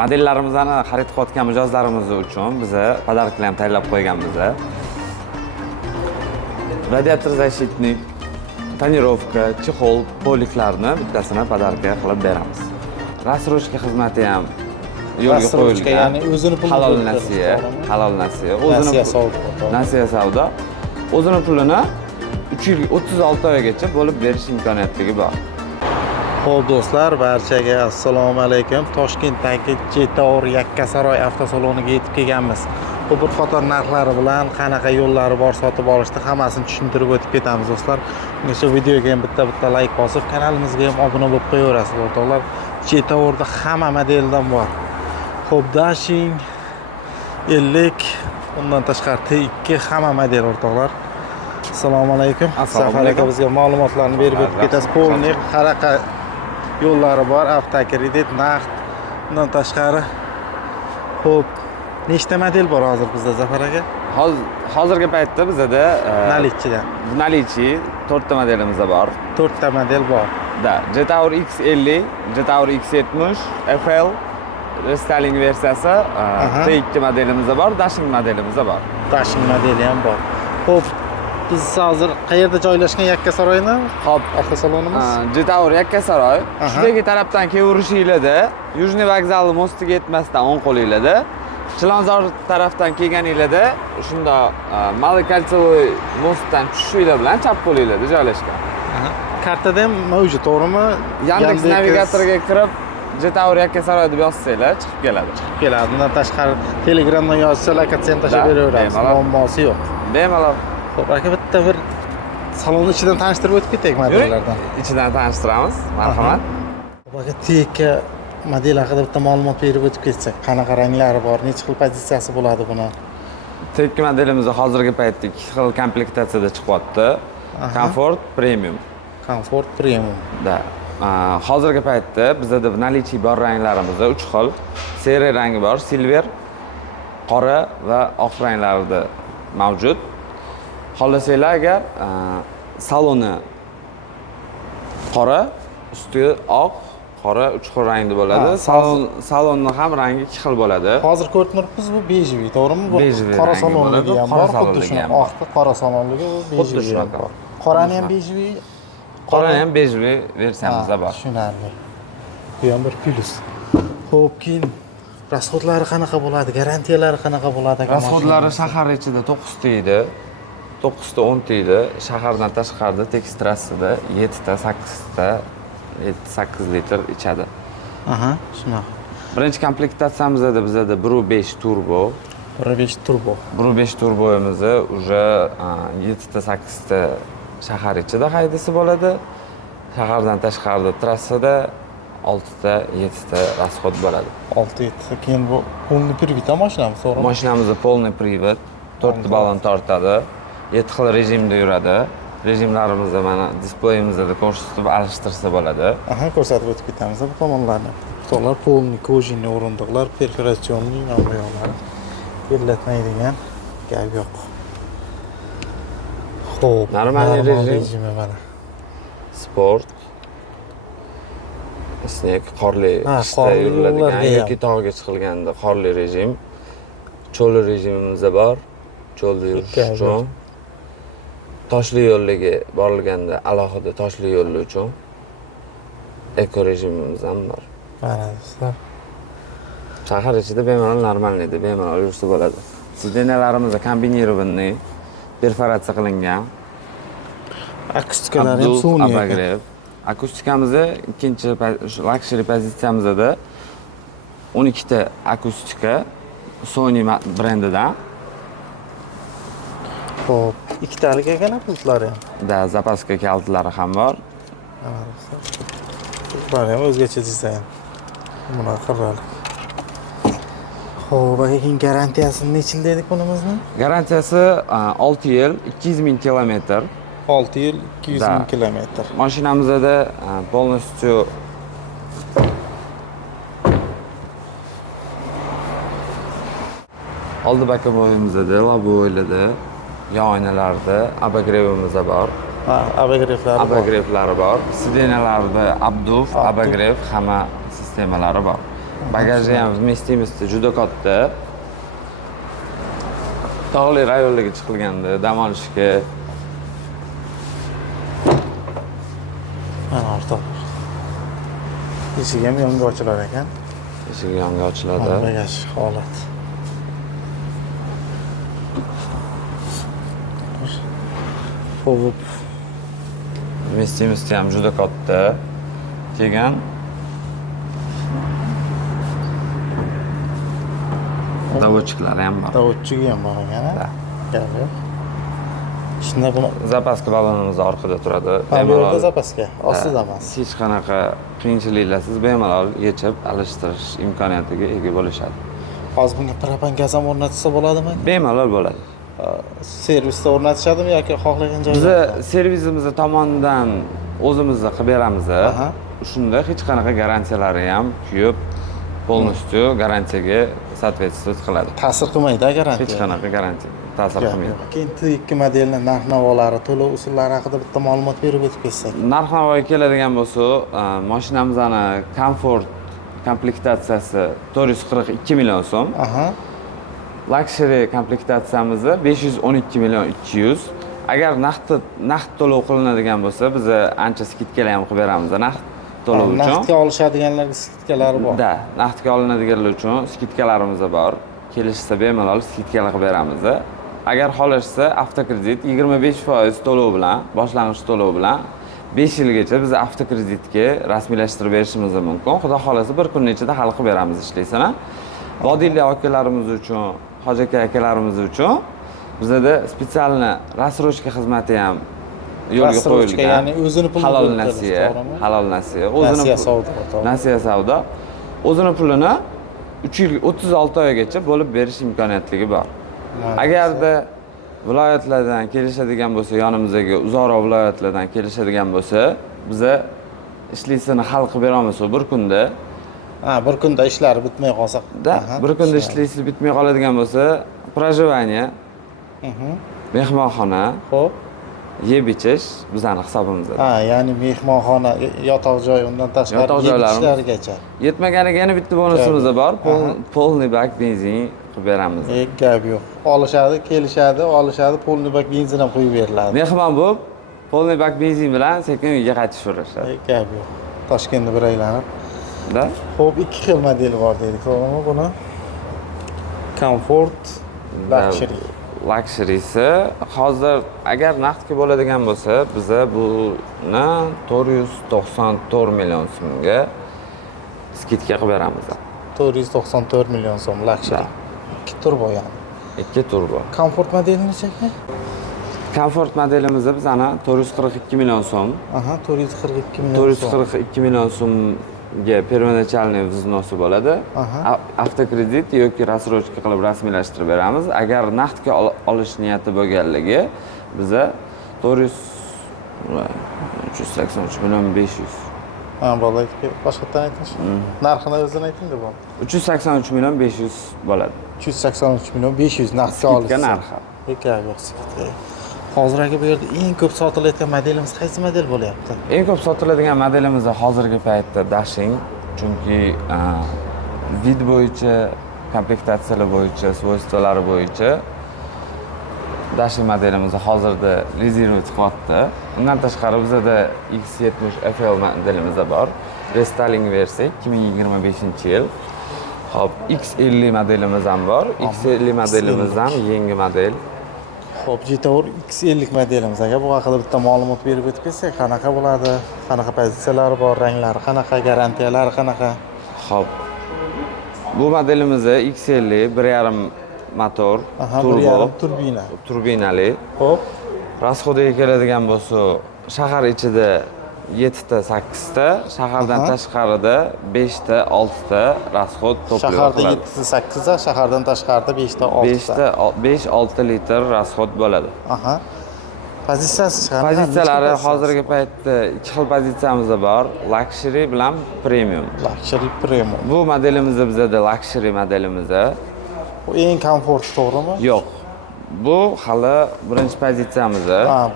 Modellarimizni xarid qilayotgan mijozlarimiz uchun biz podarklar ham tayyorlab qo'yganmiz. Radiator защитник, tonirovka, chexol, poliklarni bittasini podarka qilib beramiz. Rassrochka xizmati ham yo'lga qo'yilgan. Ya'ni o'zini pulini halol nasiya, halol nasiya. Nasiya savdo. O'zini pulini 3 yil 36 oygacha bo'lib berish imkoniyatligi bor. Xo'p do'stlar, barchaga assalomu alaykum. Toshkentdagi Jetour Yakkasaroy avtosaloniga yetib kelganmiz. Bu bir qator narxlari bilan qanaqa yo'llari bor sotib olishda hammasini tushuntirib o'tib ketamiz do'stlar. Shu videoga ham bitta like bosib, kanalimizga ham obuna bo'lib qo'yaverasiz o'rtoqlar. Jetourda hamma modeldan bor. Xo'p, Dashing 50, undan tashqari T2 hamma model o'rtoqlar. Assalomu alaykum. Safar aka bizga ma'lumotlarni berib o'tib ketasiz. Polni qanaqa yo'llari bor, avtokredit, naqd, undan tashqari. Xo'p, nechta model bor hozir bizda Zafar aka? Hozirgi paytda bizda Nalichidan. Nalichi 4 ta modelimiz bor. 4 ta model bor. Da, Jetour X50, Jetour X70, FL restyling versiyasi, T2 modelimiz bor, Dashing modelimiz bor. Dashing modeli ham bor. Xo'p, biz hozir qayerda joylashgan Yakkasaroyni? Hop, avtosalonimiz. Jetour Yakkasaroy. Shunday tarafdan kelaverishingizda, Yujniy vokzal mostiga yetmasdan o'ng qo'lingizda, Chilonzor tarafdan kelganingizda, shunda Malikaltsovoy mostdan tushishinglar bilan chap qo'lingizda joylashgan. Kartada ham mavjud, to'g'rimi? Yandex navigatoriga kirib, Jetour Yakkasaroy deb yozsanglar chiqib keladi. Chiqib keladi. Undan tashqari Telegramdan yozsangiz lokatsiyani tashlab beraveramiz. Muammosi yo'q. Bemalol. Xo'p, aka bitta bir salonni ichidan tanishtirib o'tib ketaylik modellardan. Ichidan tanishtiramiz. Marhamat. Aka T2 model haqida bitta ma'lumot berib o'tib ketsak, qanaqa ranglari bor, necha xil pozitsiyasi bo'ladi buni? T2 modelimiz hozirgi paytda 2 xil komplektatsiyada chiqyapti. Comfort, Premium. Comfort, Premium. Da. Hozirgi paytda bizda nalichi bor ranglarimiz 3 xil. Seri rangi bor, silver, qora va oq ranglarda mavjud. Xohlasanglar agar saloni qora, usti oq, qora 3 xil rangda bo'ladi. Salonni ham rangi 2 xil bo'ladi. Hozir ko'rib turibmiz, bu bejviy, to'g'rimi? Bu qora salonligi ham bor, xuddi shuni oqda qora salonligi, bu bejviy ham bor. Qorani ham bejviy, qorani ham bejviy versiyamizda bor. Tushunarli. Bu ham bir plyus. Xo'p, keyin rasxodlari qanaqa bo'ladi? Garantiyalari qanaqa bo'ladi? Rasxodlari shahar ichida 9 ta edi. 9 ta 10 ta edi. Shahardan tashqarida tekis trassada 7 ta 8 ta 8 litr ichadi. Shunaqa. Birinchi komplektatsiyamizda bizda 1.5 turbo. 1.5 turbo. 1.5 turbomiz уже 7 ta 8 ta shahar ichida haydasi bo'ladi. Shahardan tashqarida trassada 6 ta 7 ta rasxod bo'ladi. 6-7 ta. Keyin bu полный привод mashinamiz, to'g'rimi? Mashinamiz полный привод, 4 ballon tortadi, 7 xil rejimda yuradi. Rejimlarimizni mana displeyimizda ko'rsatib alishtirsa bo'ladi. Ko'rsatib o'tib ketamiz bu tomonlarni. To'g'ri, полный kojinli o'rindiqlar, perforatsionli namoyonlar. Bellatmaydigan gap yo'q. Xo'p, normal rejim mana. Sport, sneg, qorli qishda yuriladigan yoki tog'ga chiqilganda qorli rejim, cho'l rejimimiz bor, cho'lda yurish uchun, toshli yo'llarga borilganda alohida toshli yo'llar uchun eko rejimimiz ham bor. Mana do'stlar. Shahar ichida bemalol normalniydi, bemalol yursa bo'ladi. Sidenalarimiz kombinirованный, perforatsiya qilingan. Akustikalari ham sun'iy ekan. Akustikamiz ikkinchi luxury pozitsiyamizda 12 ta akustika Sony brendidan. Xo'p, ikkitalik ekan pultlari ham. Da, zapaska kaltlari ham bor. Bular ham o'zgacha dizayn. Bunaqa qirrali. Xo'p, keyin garantiyasi necha yil dedik bunimizni? Garantiyasi 6 yil, 200 ming kilometr. 6 yil, 200 ming kilometr. Mashinamizda полностью oldi bokovimizda, lobo'ylida, yon oynalarda abagrebimiz bor. Abagreblar bor. Sidenalarda abduf, abagreb hamma sistemalari bor. Bagaji ham vmestimosda juda katta. Tog'li rayonlarga chiqilganda dam olishga. Mana ortiq. Eshik ham yonga ochilar ekan. Eshik yonga ochiladi. Bagaj holat. Xo'p. Vmestimosda ham juda katta. Keyin davotchiklari ham bor. Davotchigi ham bor ekan. Gap yo'q. Shunda buni Zapaska balonimiz orqada turadi. bemalol zapaska, ostida emas. Hech qanaqa qiyinchiliklarsiz bemalol yechib, alishtirish imkoniyatiga ega bo'lishadi. Hozir bunga propan gaz ham o'rnatsa bo'ladimi? Bemalol bo'ladi. Servisda o'rnatishadimi yoki xohlagan joyda? Biz servisimiz tomonidan o'zimiz qilib beramiz. Aha. Shunda hech qanaqa garantiyalari ham kuyib, полностью garantiyaga соответствовать qiladi. Ta'sir qilmaydi garantiya. Hech qanaqa garantiya ta'sir qilmaydi. Keyin T2 modelning narx-navolari, to'lov usullari haqida bitta ma'lumot berib o'tib ketsak. Narx-navoga keladigan bo'lsa, mashinamizni komfort komplektatsiyasi 442 million so'm. Aha. Luxury komplektatsiyamiz 512 million 200. Agar naqd to'lov qilinadigan bo'lsa, biz ancha skidkalar ham qilib beramiz. Naqd to'lov uchun. Naqdga olishadiganlarga skidkalari bor. Da, naqdga olinadiganlar uchun skidkalarimiz bor. Kelishsa bemalol skidkalar qilib beramiz. Agar xohlashsa, avtokredit 25% to'lov bilan, boshlang'ich to'lov bilan 5 yilgacha biz avtokreditga rasmiylashtirib berishimiz mumkin. Xudo xolasa bir kunning ichida hal qilib beramiz ishlaysini. Vodiyli akalarimiz uchun, hoji akalarimiz uchun bizda spetsialni rassrochka xizmati ham yo'lga qo'yilgan. Ya'ni o'zini pulini halol nasiya, halol nasiya, o'zini savdo. Nasiya savdo. O'zini pulini 3 yil 36 oygacha bo'lib berish imkoniyatligi bor. Agarda viloyatlardan kelishadigan bo'lsa, yonimizdagi uzoqroq viloyatlardan kelishadigan bo'lsa, biza ishlaysini hal qilib beramiz bir kunda. Bir kunda ishlari bitmay qolsa. Bir kunda ishlaysiz bitmay qoladigan bo'lsa, проживание, mehmonxona, xo'p, yeb ichish bizning hisobimizda. Ya'ni mehmonxona, yotoq joy, undan tashqari yeb ichishlargacha. Yetmaganiga yana bitta bonusimiz bor. Полный bak benzin qilib beramiz. Gap yo'q. Olishadi, kelishadi, olishadi, полный bak benzin ham qo'yib beriladi. Mehmon bo'lib, полный bak benzin bilan sekin uyga qaytishaverishadi. Gap yo'q. Toshkentda bir aylanib. Da? Xo'p, ikki xil model bor dedik, to'g'rimi buni? Comfort, Luxury. Luxury'si hozir agar naqdga bo'ladigan bo'lsa, biz buni 494 million so'mga skidka qilib beramiz. 494 million so'm Luxury. 2 turbo yani. 2 turbo. Comfort modeli nechaga? Comfort modelimiz bizani 442 million so'm. 442 million so'm. 442 million so'mga первоначальный vznosi bo'ladi. Avtokredit yoki рассрочка qilib rasmiylashtirib beramiz. Agar naqdga olish niyati bo'lganligi biza 383 million 500. Bo'ladi. Boshqadan aytish. Narxini o'zini ayting-da bu. 383 million 500 bo'ladi. 383 million 500 naqdga olish. Skidka narxi. Bekar yo'q skidka. Hozir aka bu yerda eng ko'p sotilayotgan modelimiz qaysi model bo'lyapti? Eng ko'p sotiladigan modelimiz hozirgi paytda Dashing, chunki vid bo'yicha, komplektatsiyalar bo'yicha, svoystavlari bo'yicha Dashing modelimiz hozirda lizingovый qilyapti. Undan tashqari bizda X70 FL modelimiz bor. Restyling versiya 2025-yil. Hop, X50 modelimiz ham bor. X50 modelimiz ham yangi model. Xo'p, Jetour X50 modelimiz aka, bu haqida bitta ma'lumot berib o'tib ketsak, qanaqa bo'ladi? Qanaqa pozitsiyalari bor, ranglari qanaqa, garantiyalari qanaqa? Xo'p. Bu modelimiz X50 1.5 motor, turbo, turbinali. Xo'p. Расходiga keladigan bo'lsa, shahar ichida 7 ta 8 ta, shahardan tashqarida 5 ta 6 ta rasxod to'plab shaharda 7 ta 8 ta, shahardan tashqarida 5 ta 6 ta. 5-6 litr rasxod bo'ladi. Pozitsiyasi chiqadi. Pozitsiyalari hozirgi paytda ikki xil pozitsiyamiz bor, Luxury bilan Premium. Luxury Premium. Bu modelimizda bizda Luxury modelimiz. Bu eng komfortli, to'g'rimi? Yo'q. Bu hali birinchi pozitsiyamiz.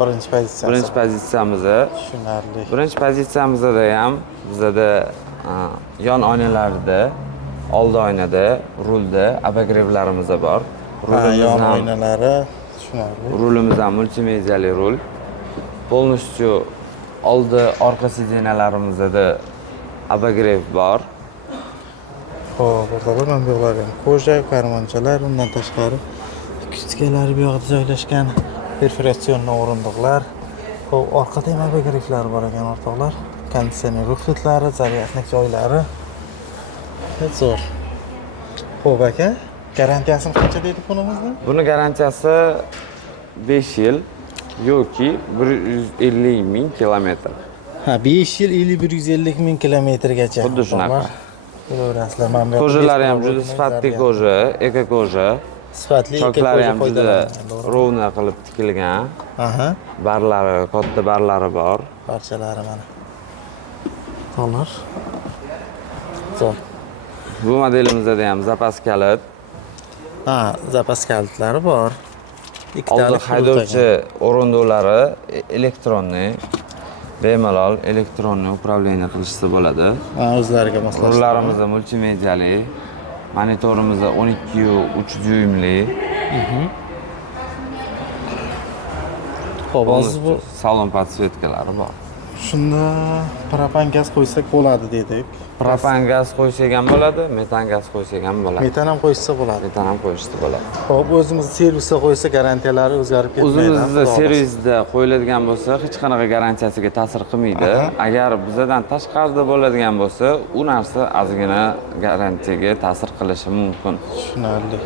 Birinchi pozitsiyamiz. Birinchi pozitsiyamiz. Tushunarli. Birinchi pozitsiyamizda ham bizda yon oynalarida Oldi oynada, rulda abagirevlarimiz bor. Yon oynalari, tushunarli. Rulimiz ham multimediali rul. Полностью oldi orqa sidinalarımızda abagirev bor. Xo'p, burada ham bu yoqlar ham koja, karmanchalar, undan tashqari kuchgalar bu yoqda joylashgan perforatsion o'rindiqlar. Xo'p, orqada ham abagirevlar bor ekan o'rtoqlar. Konditsioner ruxlitlari, zaryadnik joylari. Zo'r. Xo'p aka, garantiyasini qancha deydi bunimizni? Buni garantiyasi 5 yil yoki 150 ming kilometr. Ha, 5 yil 150 ming kilometrgacha. Xuddi shunaqa. Ko'raverasizlar, mana bu Ko'jalari ham juda sifatli koja, eko koja. sifatli Choklari ham juda rovna qilib tikilgan. Aha. Barlari, katta barlari bor. Parchalari mana. To'g'ri. Zo'r. Bu modelimizda ham zapas kalit. Ha, zapas kalitlari bor. Oldi haydovchi o'rindiqlari elektronli, bemalol elektronli upravleniya qilishsa bo'ladi. Ha, o'zlariga moslashgan. Rullarimiz multimediali, monitorimiz 12.3 dyuymli. Xo'p, hozir bu salon podsvetkalari bor. shunda propan gaz qo'ysak bo'ladi dedik. Propan gaz qo'ysak ham bo'ladi, metan gaz qo'ysak ham bo'ladi. Metan ham qo'ysa bo'ladi. Metan ham qo'yishsa bo'ladi. Xo'p, o'zimiz servisda qo'ysa garantiyalari o'zgarib ketmaydi. O'zimizda servisda qo'yiladigan bo'lsa, hech qanaqa garantiyasiga ta'sir qilmaydi. Agar bizdan tashqarida bo'ladigan bo'lsa, u narsa ozgina garantiyaga ta'sir qilishi mumkin. Tushunarli.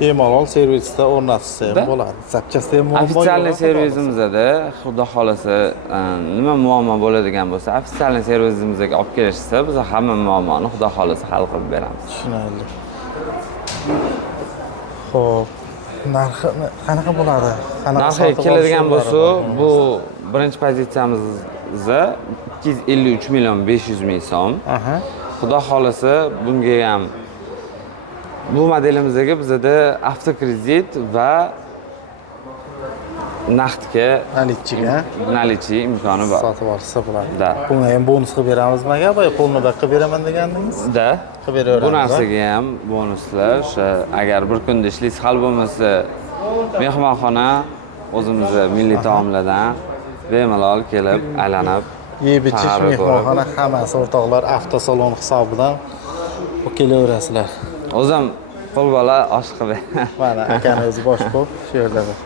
Bemalol servisda o'rnatsa ham bo'ladi. Zapchasta ham muammo yo'q. Ofitsialniy servisimizda xudo xolasa nima muammo bo'ladigan bo'lsa, ofitsialniy servisimizga olib kelishsa, biz hamma muammoni xudo xolasa hal qilib beramiz. Tushunarli. Xo'p, narxi qanaqa bo'ladi? Narxi keladigan bo'lsa, bu birinchi pozitsiyamizda 253 million 500 ming so'm. Aha. Xudo xolasa bunga ham bu modelimizdagi bizda avtokredit va naqdga nalichi imkoni bor. Sotib olsa bo'ladi. Da. Bunga ham bonus qilib beramizmi aka? Boya polnoda qilib beraman degandingiz? Da. Qilib beraveramiz. Bu narsaga ham bonuslar, agar bir kunda ishlingiz hal bo'lmasa, mehmonxona o'zimizning milliy taomlardan bemalol kelib, aylanib, yeb ichish, mehmonxona hammasi o'rtoqlar avtosalon hisobidan kelaverasizlar. O'zim qo'lbola osh qilib. Mana akani o'zi bosh qo'yib shu yerda bir.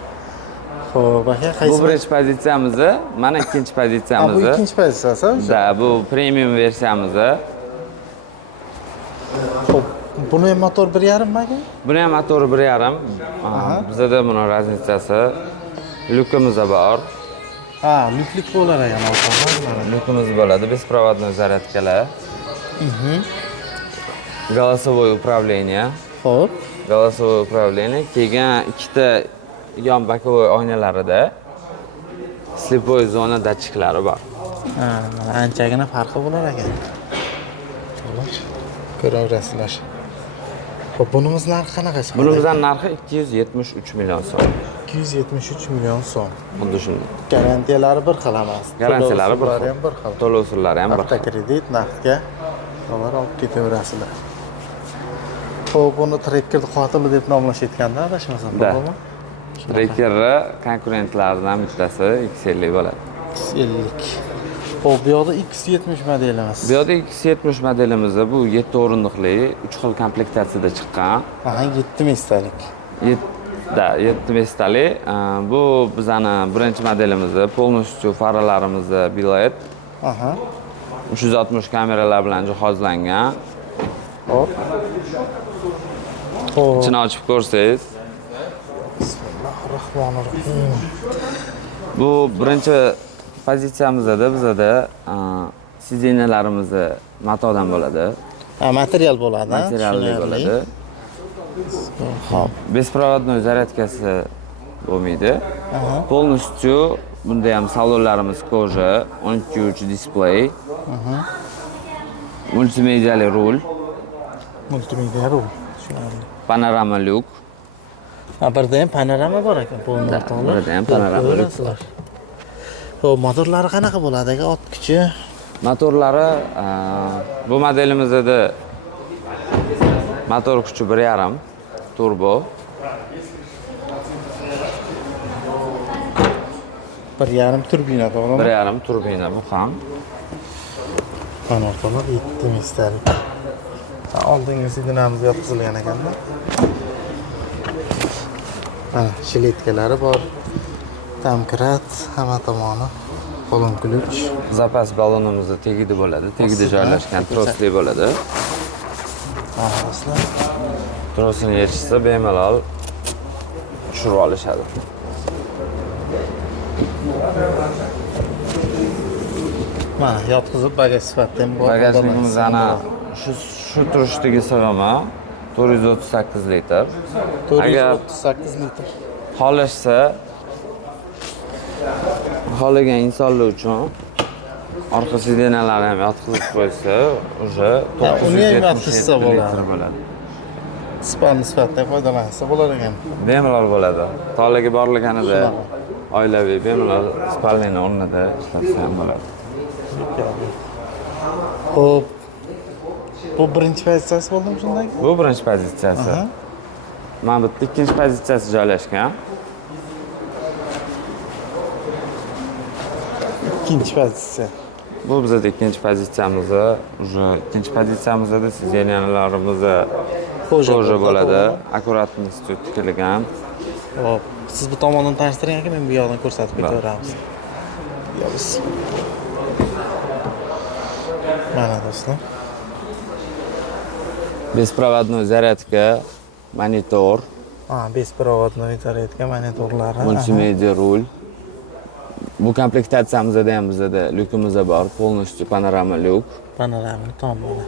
Xo'p, aka qaysi? Bu birinchi pozitsiyamiz, mana ikkinchi pozitsiyamiz. Bu ikkinchi pozitsiyasi? Da, bu premium versiyamiz. Xo'p, buni ham motor 1.5 mi aka? Buni ham motori 1.5. Bizda buni razницasi lyukimiz bor. Ha, lyuklik bo'lar ekan o'rtoqlar. Lyukimiz bo'ladi, беспроводной zaryadkalar. Голосовое управление. Xo'p. Голосовое управление. Keyin ikkita yon bokovoy oynalarida слепой zona datchiklari bor. Ha, anchagina farqi bo'lar ekan. Ko'raverasizlar. Xo'p, bunimiz narxi qanaqa chiqadi? Bunimizning narxi 273 million so'm. 273 million so'm. Xuddi shunday. Garantiyalari bir xil emas. Garantiyalari bir xil. Ham bir xil. To'lov usullari ham bir xil. Avtokredit naqdga dolar olib ketaverasizlar. Xo'p, buni trekkerni qotili deb nomlashayotganda adashmasam to'g'rimi? Trekkerni konkurentlaridan bittasi XL bo'ladi. X50. Xo'p, bu yoqda X70 modelimiz. Bu yoqda X70 modelimiz bu 7 o'rindiqli, 3 xil komplektatsiyada chiqqan. Aha, 7 mestalik. 7 mestali. Bu bizning birinchi modelimiz, полностью faralarimiz bilet. Aha. 360 kameralar bilan jihozlangan. Hop. Ichini ochib ko'rsangiz. Bismillahirrohmanirrohim. Bu birinchi pozitsiyamizda bizda sidinalarimiz matodan bo'ladi. Ha, material bo'ladi. Materialli bo'ladi. Hop. Беспроводной zaryadkasi bo'lmaydi. Полностью bunda ham salonlarimiz koja, 12.3 display. Multimediali rul. Multimedia rul. Tushunarli. Panorama lyuk. Ha, birda ham panorama bor ekan bu motorlar. Birda ham panorama lyuk. Xo'p, motorlari qanaqa bo'ladi aka? Ot kuchi? Motorlari bu modelimizda Motor kuchi 1.5 turbo. 1.5 turbina to'g'rimi? 1.5 turbina bu ham. Mana o'rtoqlar 7 mistalik. Oldingi sidinamiz yotqizilgan ekanda. Mana shiletkalari bor. Tamkirat hamma tomoni. Qo'lin ключ. Zapas balonimizda tegida bo'ladi. Tegida joylashgan trosli bo'ladi. Mana do'stlar. Trosini yechishsa bemalol tushirib olishadi. Mana yotqizib bagaj sifatida ham bor. Bagajligimiz ana shu turishdagi sig'imi 438 litr. Agar 438 litr. xohlagan insonlar uchun orqa sidinalarni ham yotqizib qo'ysa, o'sha 970 litr bo'ladi. Span sifatida foydalansa bo'lar ekan. Bemalol bo'ladi. Tolaga borganida oilaviy bemalol spalnini o'rnida ishlatsa ham bo'ladi. Xo'p. Bu birinchi pozitsiyasi bo'ldimi shunday? Bu birinchi pozitsiyasi. Mana bu ikkinchi pozitsiyasi joylashgan. İkinci pozitsiya. Bu bizda ikkinchi pozitsiyamiz. Уже ikkinchi pozitsiyamizda siznyalarimiz to'g'ri bo'ladi. Akkuratностью tikilgan. Hop. Siz bu tomondan tanishtiring aka, men bu yoqdan ko'rsatib ketaveramiz. Yo'q. Mana do'stlar. Bespроводной зарядка, monitor, bespроводной zaryadka monitorlari. multimedia rul. Bu komplektatsiyamizda ham bizda lyukimizda bor, полностью panorama lyuk. Panorama tom bo'la.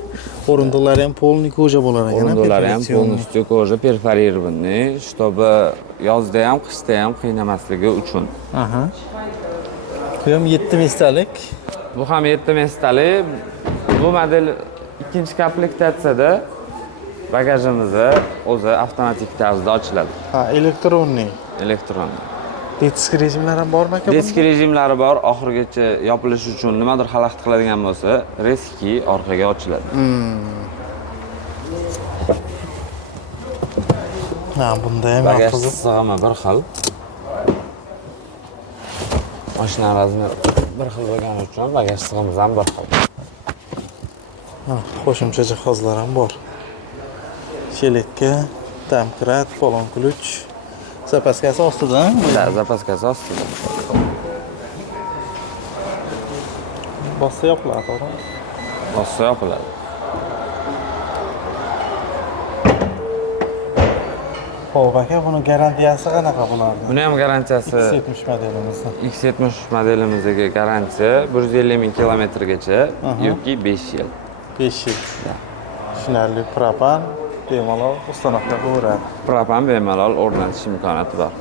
O'rindiqlari ham полный koja bo'lar ekan. O'rindiqlari ham полностью koja perforированный, чтобы yozda ham, qishda ham qiynamasligi uchun. Aha. Bu ham 7 mestalik. Bu ham 7 mestalik. Bu model ikkinchi komplektatsiyada bagajimiz o'zi avtomatik tarzda ochiladi. Ha, elektronniy. Elektron. Disk rejimlari ham bormi aka? Disk rejimlari bor, oxirigacha yopilish uchun nimadir xalaqit qiladigan bo'lsa, reski orqaga ochiladi. Ha, bunda ham bagaj yotqizib sig'imi bir xil. Mashina razmeri bir xil bo'lgani uchun bagaj sig'imiz ham bir xil. qo'shimcha jihozlar ham bor. Sheletka, tamkirat, polon ключ. Zapaskasi ostida, Da, zapaskasi ostida. bossa yopiladi, to'g'rimi? Bossa yopiladi. Xo'p aka, buni garantiyasi qanaqa bo'lardi? Buni ham garantiyasi X70 modelimizda. X70 modelimizdagi garantiya 150 ming kilometrgacha yoki 5 yil. 5 yil. Tushunarli, propan bemalol uстановка qilaveradi. Propan bemalol o'rnatish imkoniyati bor.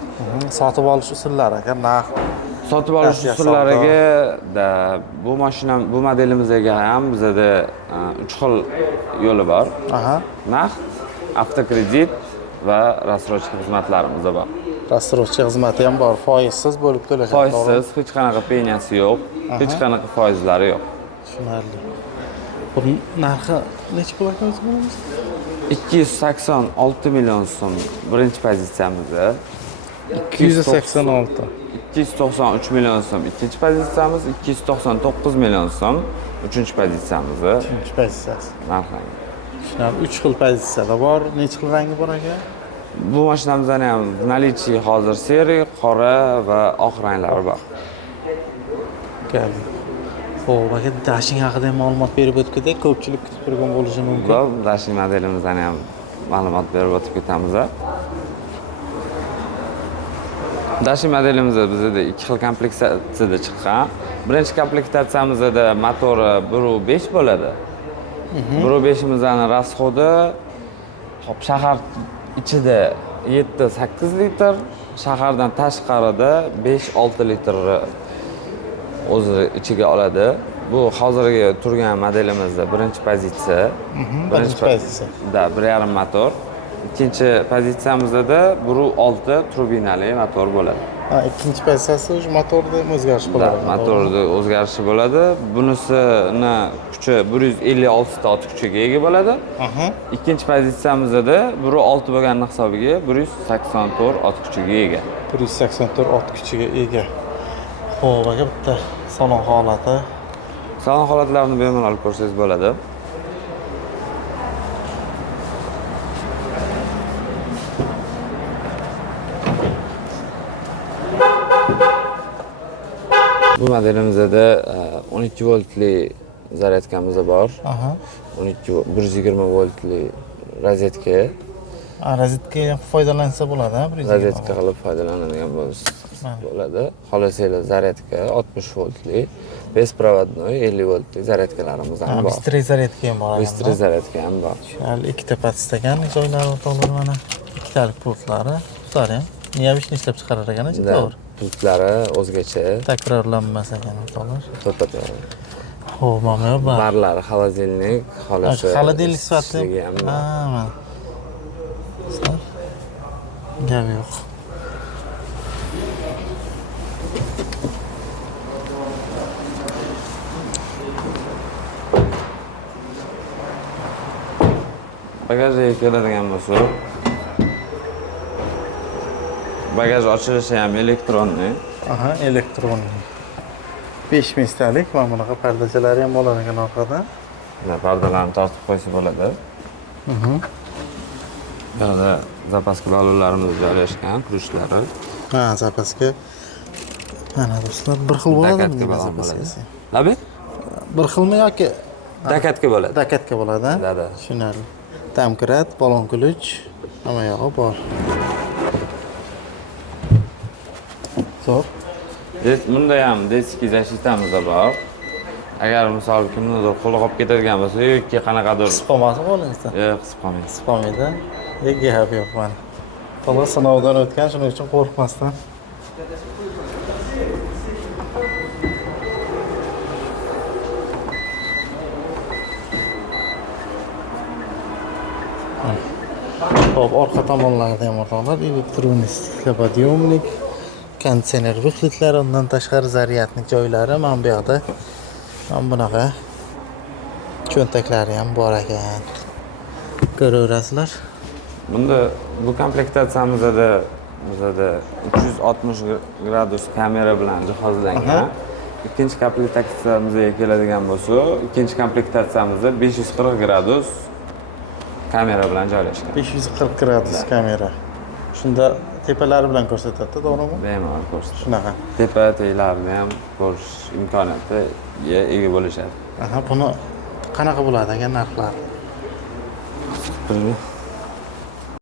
Sotib olish usullari aka, narx Sotib olish usullariga bu modelimizga ham bizda 3 xil yo'li bor. Naqd, avtokredit va рассрочка xizmatlarimiz bor. Рассрочка xizmati ham bor, foizsiz bo'lib to'lashadi. Foizsiz, hech qanaqa peniyasi yo'q, hech qanaqa foizlari yo'q. Tushunarli. Bu narxi necha pul ekan o'zimiz? 286 million so'm birinchi pozitsiyamizda. 286. 293 million so'm ikkinchi pozitsiyamiz, 299 million so'm uchinchi pozitsiyamizda. Uchinchi pozitsiyasi. Narxlangan. Tushunarli, 3 xil pozitsiyada bor. Necha xil rangi bor aka? Bu mashinamizda ham в наличии hozir seriya, qora va oq ranglari bor. Keldi. Xo'p, aka, Dashing haqida ham ma'lumot berib o'tdik. Ko'pchilik kutib turgan bo'lishi mumkin. Bu Dashing modelimizdan ham ma'lumot berib o'tib ketamiz. Dashing modelimizda bizda 2 xil komplektatsiyada chiqqan. Birinchi komplektatsiyamizda motori 1.5 bo'ladi. 1.5 imizning rasxodi shahar ichida 7-8 litr, shahardan tashqarida 5-6 litrni o'zi ichiga oladi. Bu hozirgi turgan modelimizda birinchi pozitsiya. Birinchi pozitsiya. Da, 1.5 motor. Ikkinchi pozitsiyamizda 1.6 turbinali motor bo'ladi. Ha, ikkinchi pozitsiyasi уже motorda o'zgarish bo'ladi. Motorda o'zgarishi bo'ladi. Bunisini kuchi 156 ta ot kuchiga ega bo'ladi. Aha. Ikkinchi pozitsiyamizda 1.6 bo'lganning hisobiga 184 ot kuchiga ega. 184 ot kuchiga ega. Xo'p, aka bitta salon holati. Salon holatlarini bemalol ko'rsangiz bo'ladi. Bu modelimizda 12 voltli zaryadkamiz bor. Aha. 120 voltli rozetka. Rozetka ham foydalansa bo'ladi, ha, 120. Rozetka qilib foydalanadigan bo'ladi. Xohlasangiz zaryadka 60 voltli, besprovodnoy 50 voltli zaryadkalarimiz ham bor. Bistri zaryadka ham bor. Bistri zaryadka ham bor. Hali ikkita podstakan joylari o'rtoqlar mana. Ikkitalik pultlari. Ular ham nevichni ishlab chiqarar ekan, to'g'ri. Pultlari o'zgacha. Takrorlanmas ekan o'rtoqlar. To'xtatadi. Xo'p, mana bu. Barlari xolodilnik, Xolodilnik sifatida. Ha, mana. Gap yo'q. Bagajga keladigan bo'lsa, bagaj ochilishi ham elektronniy. Aha, elektronniy. 5 mestalik va bunaqa pardachalari ham bo'lar ekan orqada. Pardalarni tortib qo'ysa bo'ladi. Bu yerda zapaska balonlarimiz joylashgan, kurushlari. Ha, zapaska. Mana do'stlar, bir xil bo'ladimi zapaskasi? Labi? Bir xilmi yoki Dakatka bo'ladi. dakatka bo'ladi, ha? Da. Tushunarli. Tamkirat, balon ключ, hamma yog'i bor. Zo'r. Bunda ham diski zashitamiz bor. Agar misol kimnidir qo'li qolib ketadigan bo'lsa yoki qanaqadir Qisib qolmasin qo'lingizdan. yo'q, qisib qolmaydi. Qisib qolmaydi. Gap yo'q mana. Xolos sinovdan o'tgan, shuning uchun qo'rqmasdan. Xo'p, orqa tomonlarida ham o'rtoqlar elektronik stiklopodyomnik, konditsioner выхлодлari, undan tashqari zaryadnik joylari mana bu yoqda. Mana bunaqa cho'ntaklari ham bor ekan. Ko'raverasizlar. Bunda bu komplektatsiyamizda bizda 360 gradus kamera bilan jihozlangan. Ikkinchi komplektatsiyamizga keladigan bo'lsa, ikkinchi komplektatsiyamizda 540 gradus kamera bilan joylashgan. 540 gradus kamera. Shunda tepalari bilan ko'rsatadi, to'g'rimi? Bemalol ko'rsatadi. Shunaqa. Tepa teylarni ham ko'rish imkoniyatiga ega bo'lishadi. Aha, buni qanaqa bo'ladi ekan narxlari?